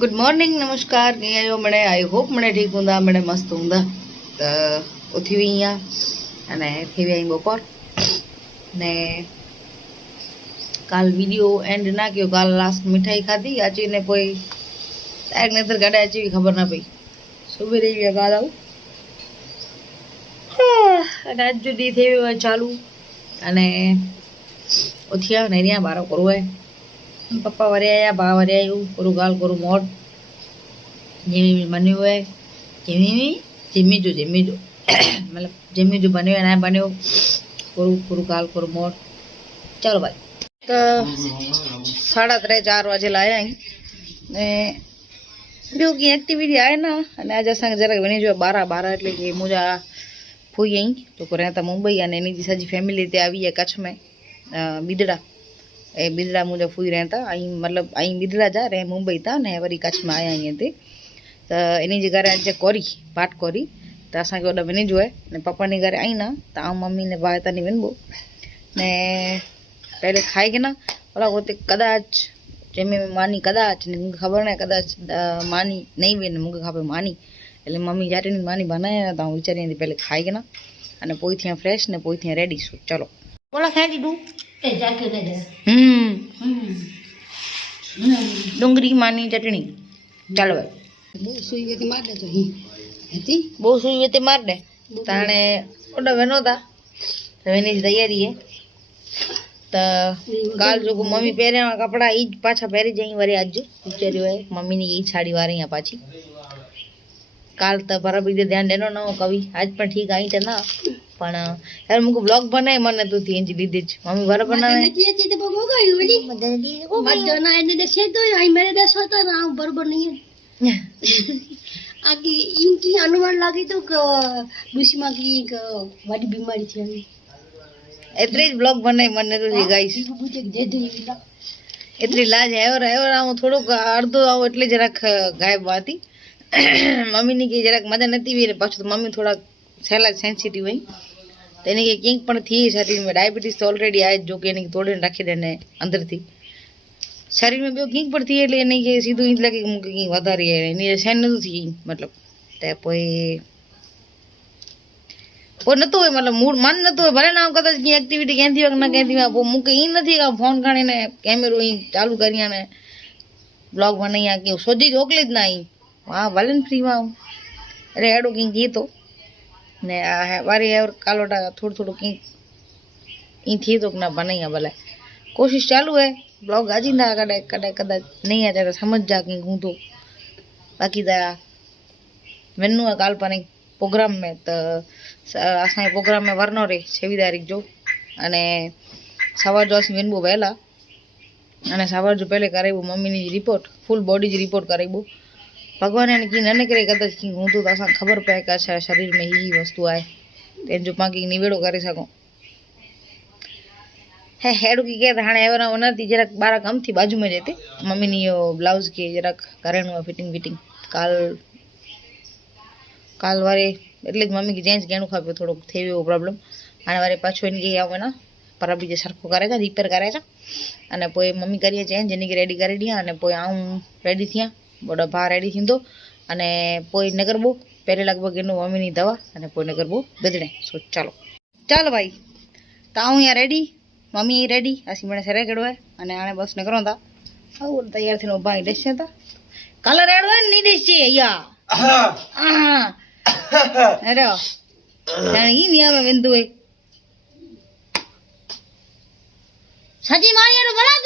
Good morning नमस्कार कीअं आहियो मणे आई होप मणे ठीकु हूंदा मणे मस्तु हूंदा त उथी वई आहियां अने थी वई बपोर ने કાલ વિડીયો એન્ડ ના કયો કાલ લાસ્ટ મીઠાઈ ખાધી અચીને કોઈ સાહેબ નહીતર ગાડે અચી ખબર ના પડી સુબે રહી ગયા કાલ આવું અને આજ જુદી થઈ હોય ચાલુ અને ઉઠ્યા ને રહ્યા બારો કરવું હોય पप्पा वर आया भा वर आऊँ करूँ गाल करू मोट जिमी भी बनो है जिमी भी जिमी जो जिमी जो मतलब जिमी जो बनो है ना बनो करू करू गाल करू मोट चलो भाई तो साढ़ा त्रे चार बजे लाया की एक्टिविटी आए ना आज अस जरा वही बारह बारह एट मुझा फूई आई तो कर मुंबई आने सारी फेमिली आई है कच्छ में बीदड़ा એ બિદડા મુજબ ફૂઈ રહ્યા હતા. અહીં મતલબ અહીં બિદડા જા રહે, મુંબઈ હતા ને વરી કચ્છમાં આવ્યા અહીંયાથી તો. એની જે ઘરે જે કોરી પાટ કોરી, તો અસાंखे ઓડા વञी જો ને પપ્પાની ઘરે આવીને તો આ મમ્મીને ભાવતાની વિનબો ને પહેલે ખાઈ ગયા ઓલા હોતે કદાચ, જેમ માની કદાચ, ને મૂંઘ ખબર ને કદાચ માની, નહીં બેન મૂંઘ ખબર માની. એટલે મમ્મી જ્યારે માની બનાવ્યા હતા હું વિચારી પહેલે ખાઈ ગયા અને પોઈ ત્યાં ફ્રેશ ને પોઈ ત્યાં રેડી છું. ચલો. ઓલા ખેંચી દઉં હમ. ડુંગળી માની ચટણી. ચાલો બહુ સુઈ વેતી માર દે તો બહુ સુઈ વેતી માર દે. તાણે ઓડા વેનો તા જ તૈયારી હે તો કાલ જો મમ્મી પહેર્યા કપડા એ જ પાછા પહેરી જઈ વરી આજ. વિચાર્યું હોય મમ્મીની એ સાડી વારી અહીંયા પાછી. કાલ તો ભરા બીજે ધ્યાન દેનો ન કવિ. આજ પણ ઠીક આવી છે ના પણ યાર મુકુ બ્લોગ બનાય મને તું થી એની દીધી જ. મમ્મી ભરા બનાવે? નથી હતી તો બગો ગઈ ઓલી મત ના એને દેશે તો આઈ મેરે દેશ હતો ના બરોબર નહીં આકી ઇનકી અનુમાન લાગી તો ડુસીમાં કી વાડી બીમારી છે એટલે જ બ્લોગ બનાય મને તો ગાઈસ એટલી લાજ હેવર હેવર હું થોડુંક અડધું આવું એટલે જરાક ગાયબ હતી. મમ્મીની કે જરાક મદદ નથી હોય પાછું મમ્મી થોડાક સહેલા સેન્સિટિવ હોય. તો એને કે કંઈક પણ થઈ શરીરમાં ડાયાબિટીસ તો ઓલરેડી આ જો કે એને તોડીને રાખી દે ને અંદરથી. શરીરમાં બે કંઈક પણ થઈ એટલે એને કે સીધું એ જ લાગે કે કંઈક વધારે એની. સહેન નહોતું થઈ મતલબ તે પછી કોઈ નતું હોય, મતલબ મૂડ મન નતું હોય, ભલે ના કદાચ કંઈ એક્ટિવિટી ક્યાંથી હોય ના ક્યાંથી મૂકે એ નથી કે ફોન કાઢીને કેમેરો અહીં ચાલુ કરીને બ્લોગ બનાવી આ કે સોજી જ ઓકલી જ ના અહીં હા વાલન ફ્રીમાં અરે એડો કંઈક જીતો ને આ વારી યાર કાલોટા થોડું થોડું કંઈક અહીં થી તો ના બનાવ્યા ભલે. કોશિશ ચાલુ હે, બ્લોગ આજી ના કદાચ કદાચ કદાચ નહીં આ ત્યારે સમજ જા કંઈક હું તો. બાકી તા મેનુ આ કાલ પણ પ્રોગ્રામ મેં, તો આસના પ્રોગ્રામ મેં વરનો રે, છેવી તારીખ જો. અને સવાર જો આસી વેનબુ વહેલા. અને સવાર જો પહેલે કરાવ્યું મમ્મીની રિપોર્ટ ફૂલ બોડી જ રિપોર્ટ કરાવ્યું. भॻवान हिन खे न निकिरे कदाच कीअं हूंदो त असां ख़बर पए का छा शरीर में हीअ ई वस्तू आहे तंहिंजो पाण कीअं निवेड़ो करे सघूं है अहिड़ो की केरु हाणे अहिड़ो उन थी जरा ॿार कमु थी बाजू में जिते मम्मी ने इहो ब्लाउज़ खे जरा कराइणो आहे फिटिंग फिटिंग काल काल वारे એટલે જ મમ્મી કે ચેન્જ કહેણું ખાપ્યું થોડોક થઈ વિયો પ્રોબ્લેમ અને વરે પાછું એને કે આવું એના પર બીજે સરખું કરે છે રિપેર કરે છે અને પોइ મમ્મી કરીએ ચેન્જ એની રેડી કરી ॾियां અને पोइ आऊं રેડી थियां બોડો ભા રેડી થીંદો અને પોઈ નગર બુ પહેલે લગભગ એનું મમ્મીની દવા અને પોઈ નગર બુ બદણે સો ચાલો. ચાલો ભાઈ. તાઉ અહીંયા રેડી મમ્મી રેડી આ સીમણે સરે ગડો અને આને બસ નગરો હતા આવું તૈયાર થઈને ઊભા અહીં ડેસ હતા કલર રેડ હોય ને નહીં ડેસ છે અહીંયા. હા અરે જાણે ઈ મિયામાં વેંદુ સાચી મારી એનું ભરા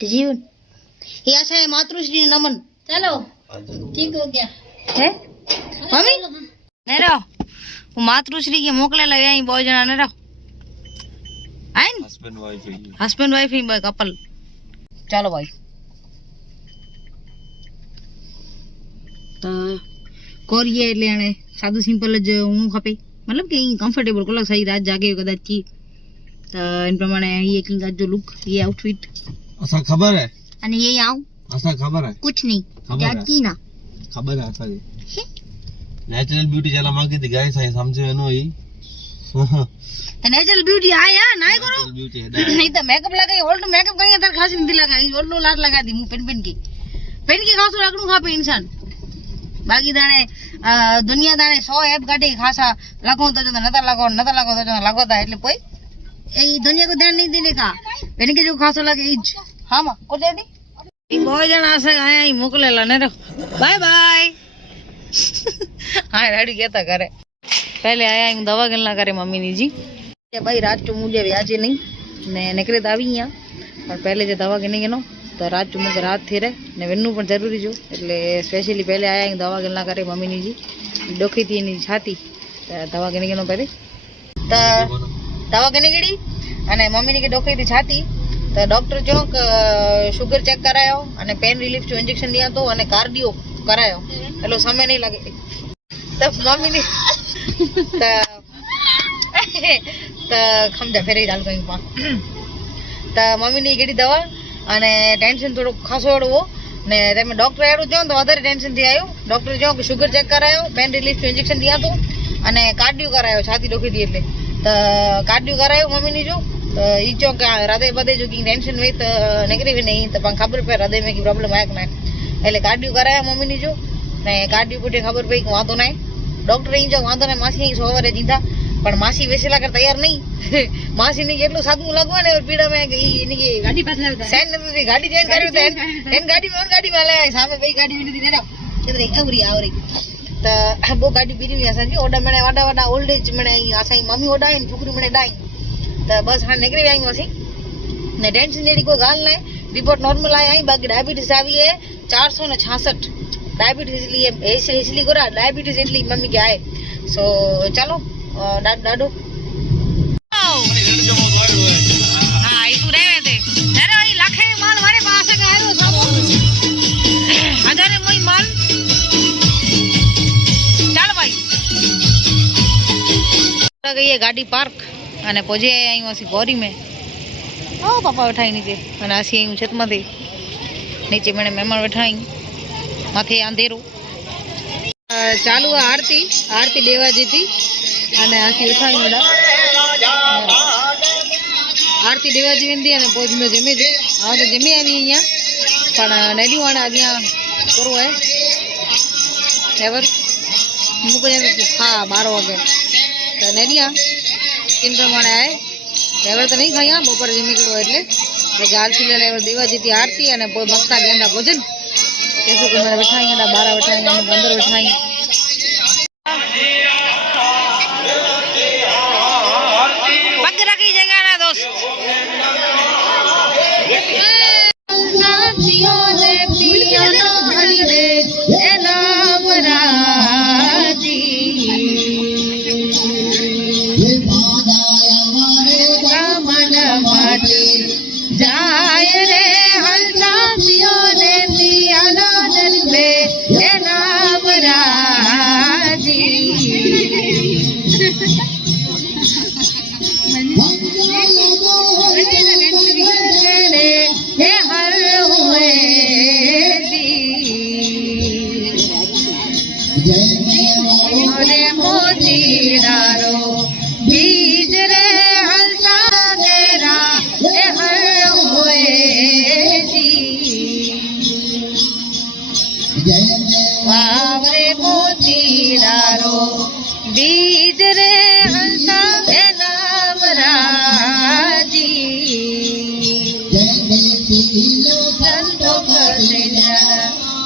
જીવન એ આ છે માતૃશ્રી નમન चलो ठीक हो गया હે મમ્મી ને રહો હું માતૃશ્રી કે મોકલેલા અહીં બહુ જણા ને રહો આય ને હસબન્ડ વાઈફ હસબન્ડ વાઈફ ઈ કપલ ચાલો ભાઈ તો કોરીએ એટલે એને સાદું સિમ્પલ જ હું ખપે મતલબ કે કમ્ફર્ટેબલ કલર સહી રાત જાગે કદાચ ची તો એન પ્રમાણે ये किंग जो लुक ये आउटफिट असां ख़बर है અને ये આવ असां ख़बर है कुछ नहीं खबर है। जाती ना ख़बर है असांखे नेचुरल ब्यूटी जेला मांगे थी गाय साईं सम्झ में न हुई ઓહો તો નેચરલ બ્યુટી આ યાર નાય કરો બ્યુટી નહીં તો મેકઅપ લગાઈ ઓલ્ડ મેકઅપ કઈ તાર ખાસ નથી લગાઈ ઓલ્ડ લાટ લગા દી હું પેન પેન की પેન की ખાસો લાગણું ખાપે ઇન્સાન બાકી દાણે અ, દુનિયા દાણે સો એપ કાઢી ખાસા લખો તો જો નતા લખો નતા લખો તો જો લખો તા એટલે કોઈ એ દુનિયા को ध्यान नहीं देने का पेन के जो खासो लगे इज हाँ मां को दे दी એ બહુ જણા હશે અહીંયા અહીં મોકલેલા ને બાય બાય હા રેડી કહેતા કરે पहले आया हूँ दवा गलना करे मम्मी नी जी ये भाई रात चो मुझे व्याजे नहीं ने निकरे तो આવી અહીંયા પણ પહેલે જે દવા ગણી ગયો તો રાત ચો મુકે રાત થી રે ને વેનું પણ જરૂરી જો એટલે સ્પેશિયલી પહેલે આયા અહીં દવા ગલના કરે મમ્મી ની જી ડોખી થી એની છાતી તો દવા ગણી ગયો પહેલે તો દવા ગણી ગઈ અને મમ્મીની કે ડોખી છાતી તો ડોક્ટર જો શુગર ચેક કરાયો અને પેન રિલીફ જો ઇન્જેક્શન લીધા તો અને કાર્ડિયો કરાયો. એટલો સમય નહીં લાગે. તો મમ્મીની, તો ખમજા ફેરી ડાલ કઈ પા તો મમ્મી ની ગેડી દવા અને ટેન્શન થોડું ખાસો એડવો ને તમે ડૉક્ટર એડું જો તો વધારે ટેન્શનથી આવ્યું ડૉક્ટર જો કે શુગર ચેક કરાયો પેન રિલીફ ઇન્જેક્શન દિયા હતું અને કાર્ડિયો કરાયો છાતી દુખી હતી એટલે. તો કાર્ડિયો કરાયું મમ્મીની જો. તો એ ચો કે હૃદય બધે જો કંઈ ટેન્શન હોય તો નીકળી નહીં તો પણ ખબર પડે હૃદયમાં કંઈ પ્રોબ્લેમ આયક ના. એટલે કાર્ડિયો કરાયા મમ્મીની જો. ને કાર્ડિયો પૂટે ખબર પડી કે વાંધો નહીં. ડૉક્ટરે અહીં જાઓ વાંધો નહીં માસી સોવારે દીધા. પણ માસી વેસેલા કર તૈયાર નહીં. માસી ને એટલું સાદું લાગવું ને પીડા મેં એની ગાડી પાછળ સાઈન નથી ગાડી જોઈન કર્યું એન ગાડી માં ગાડી માં લાય. સામે ભાઈ ગાડી નથી ને આવરી આવરી. આવરી તો બહુ ગાડી બીરી અસાંજી ઓડા મને વાડા વાડા ઓલ્ડ એજ મને અહીં અસાંજી મમ્મી ઓડાઈ ને છોકરી મને ડાઈ તો બસ હા નીકળી આવી પછી. ને ટેન્શન જેડી કોઈ ગાલ નહીં રિપોર્ટ નોર્મલ આયા અહીં બાકી ડાયાબિટીસ આવી હે ચારસો ને છાસઠ. ડાયાબિટીસ એટલી એમ એસી એટલી ગોરા. ડાયાબિટીસ એટલી મમ્મી કે આય. સો ચાલો અ, તો કહીએ ગાડી પાર્ક અને પછી અહીં હશે ગોરી મેં હા પપ્પા બેઠાઈ નીચે. અને હસી અહીં છતમાંથી. નીચે મને મહેમાન બેઠાઈ માથે અંધેરું. ચાલુ આરતી. આરતી દેવાજીથી અને બેઠા અહીં બધા આરતી દેવાજી વેંદી અને પોજ મેં જમી છે હવે તો જમી આવી અહીંયા. પણ નડી વાળા અહીંયા કરવું હે. એવર મૂકો હા, બાર વાગે. નડિયા તીન પ્રમાણે આવે ડ્રાઈવર તો નહીં ખાઈ બપોરે જમી ગયો એટલે. એટલે આરતી લે ડ્રાઈવર દેવાજીથી આરતી અને મસ્તા ગેંડા ભોજન. કે શું કે મને બેઠા અહીંયા બારા બેઠા અહીંયા અમે અંદર બેઠા બીજ રે હંસા નામ રાજી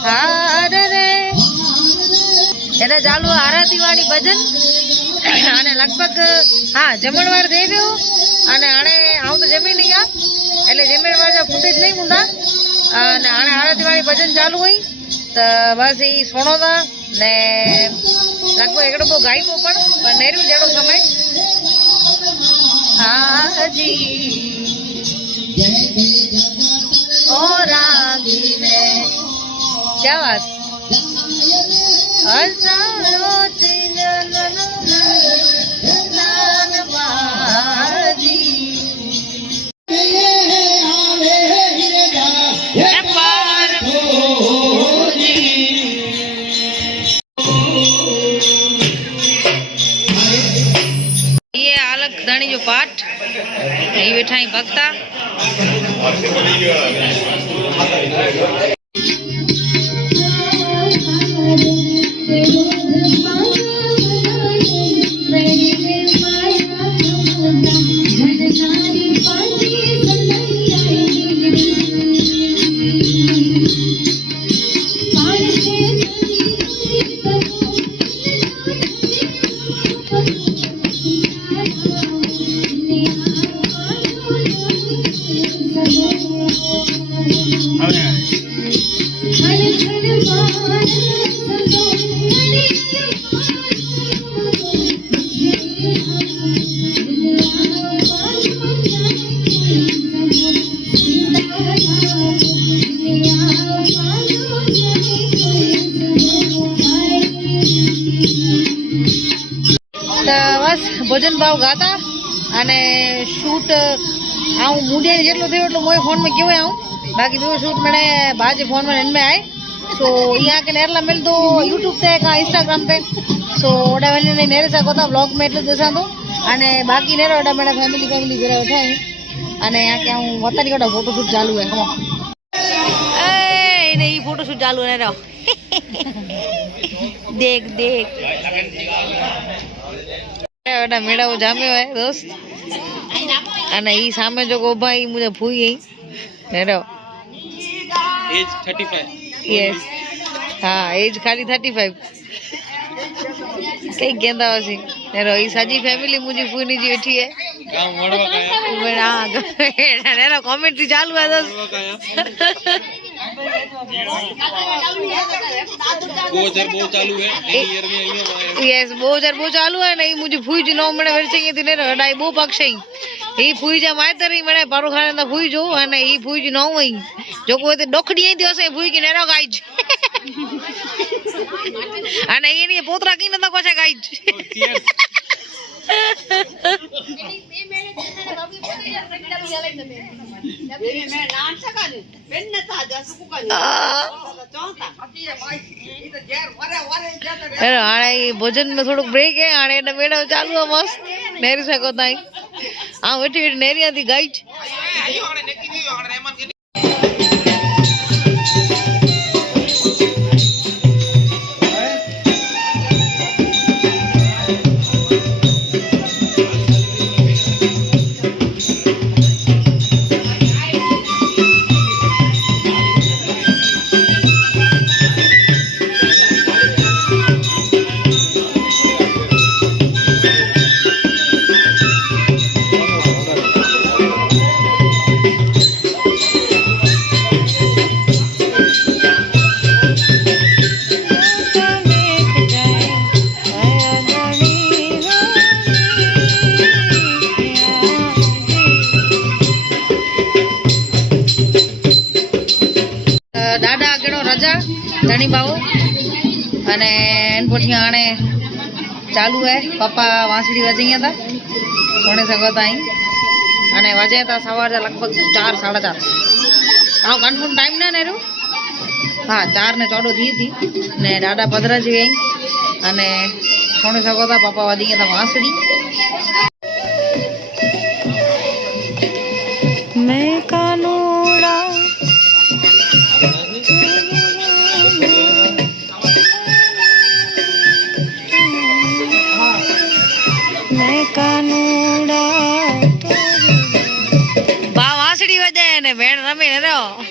હાર રે. એટલે ચાલુ આરતી વાળી ભજન. અને લગભગ હા જમણવાર થઈ ગયો. અને આણે આવું તો જમી નહીં આપ. એટલે જમણવાર જો જ નહીં ઊંધા અને આણે આરતી વાળી ભજન ચાલુ હોય. તો બસ એ સોણો ને લગભગ એકડો બહુ ગાયબો પણ પણ નેરું જેડો સમય. હાજી. ઓ રાગીને. વાત? હર્ષ बालक धणी जो पाठ ही वेठा भक्ता હા, હું મૂડિયા જેટલો થયો એટલો મોય ફોનમાં કેવાય આવું બાકી જો શૂટ મળે, ભાજે ફોનમાં એનમે આય. સો યહાં કે નેરલા મિલ તો યુટ્યુબ પે કા ઇન્સ્ટાગ્રામ પે સો ઓડાવેલી નેરે શકો તો બ્લોગમાં એટલું દસા અને બાકી નેરો ઓડા મેળા ફેમિલી ફેમિલી ઘરે થાય અને અહીંયા કે હું વતારી કાઢો ફોટોશૂટ ચાલુ હે હો એને એ ફોટોશૂટ ચાલુ ને રહો દેખ દેખ. એના મેળાઓ જામ્યો હોય દોસ્ત. અને ઈ સામે જો ઊભા ઈ મુજે ભૂઈ હેરો. એજ 35 યસ હા એજ ખાલી 35 કઈ ગેંદા હશે? હેરો ઈ સાજી ફેમિલી મુજી ફૂની જી બેઠી હે. ગામ મોડવા કાયા હા હેરો કોમેન્ટ્રી ચાલુ હે દોસ્ત. યસ બહુ હજાર બહુ ચાલુ હે ને એ મુજબ ફૂઈ જ ન મને વરસે અહીંયાથી નહીં હડાય બહુ પક્ષે. એ ફૂઈ જા માતર એ મને પારું ખાને ફૂઈ જો અને એ ફૂઈ જ ન હોય. જો કોઈ તો ડોખડી અહીંથી હશે ફૂઈ કે નેરો ગાય જ. અને એની પોતરા કઈ નતા કોછા ગાય હાणे भोजन में थोरो ब्रेक आहे हाणे हिन मेड़ो चालू आहे मस्तु नेरी सघो ताईं ऐं वेठी वेठी नेरियां थी गाइड રજા ધણી બાવો. અને એન પછી આણે ચાલુ હે. પપ્પા વાંસળી વાજી હતા સોણે સગત અહીં. અને વજે હતા સવારે લગભગ ચાર, સાડા ચાર. આવ કન્ફર્મ ટાઈમ ના નેરું? હા, ચાર ને ચોડો થઈ હતી. ને દાદા પધરા જેવી અહીં. અને સોણે સગો હતા પપ્પા વાજી ગયા હતા વાંસળી. મેં 哈哈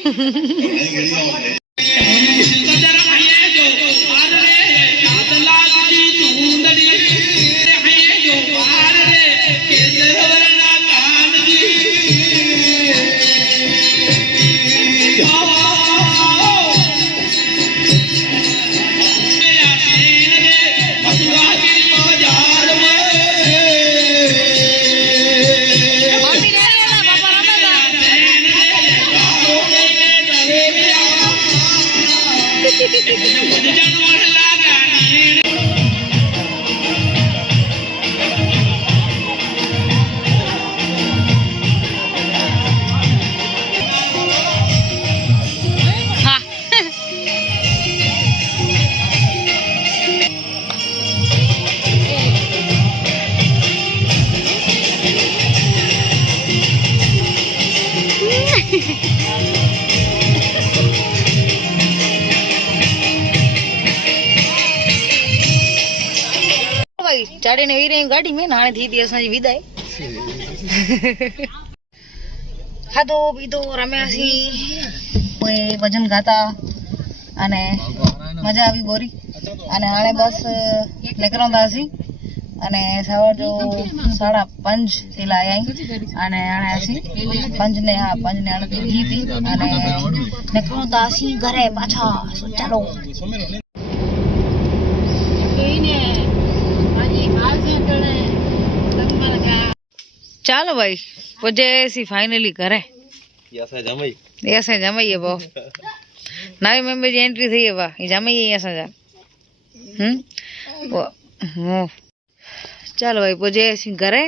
ગાડી મેં નાણે થી દિવસની વિદાય. ખાધો પીધો રમ્યા છીએ. કોઈ ભજન ગાતા અને મજા આવી બોરી અને હાણે બસ નીકળતા છીએ અને સવાર જો સાડા પંજથી લાયા અને આણે આસી પંજ ને હા પંજ ને આણે દીધી હતી. અને નીકળો તો ઘરે પાછા ચાલો. ચાલો ભાઈ પજેસી ફાઇનલી ઘરે. યસે જમાઈએ બહુ. નવી મેમ્બર જે એન્ટ્રી થઈ બા એ જમાઈએ યસ જા હમ? ચાલો ભાઈ પજેસી ઘરે.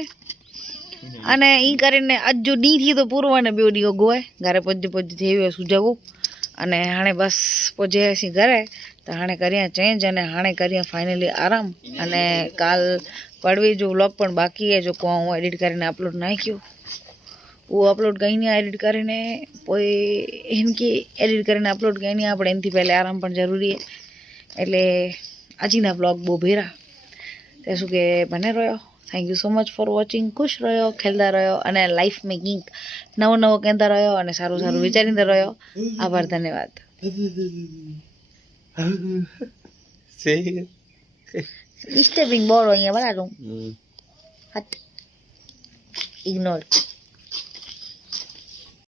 અને એ કરીને આજુ ડીથી તો પૂરવાને બે ડી ગોવાય ઘરે પજ્જે પજ્જે થઈ હોય સુજાવું અને હાણે બસ પહોંચ્યા ઘરે. તો હાણે કર્યા ચેન્જ અને હાણે કર્યા ફાઇનલી આરામ. અને કાલ પડવી જો વ્લોગ પણ બાકી છે, જો હું એડિટ કરીને અપલોડ નાખ્યો. હું અપલોડ કરીને એડિટ કરીને કોઈ એનકી એડિટ કરીને અપલોડ કરીને આપણે એનાથી પહેલાં આરામ પણ જરૂરી છે. એટલે આજના બ્લોગ બહુ ભેરા. તે શું કે, બને રહ્યો. Thank you so much for watching ખુશ રહ્યો, ખેલતા રહ્યો અને લાઈફ મેકિંગ નવો નવો કહેતા રહ્યો અને સારું સારું વિચારીને રહ્યો. આભાર, ધન્યવાદ. સે ડિસ્ટર્બિંગ બોર્ડ અહીંયા બરાબર હમ હટ ઇગ્નોર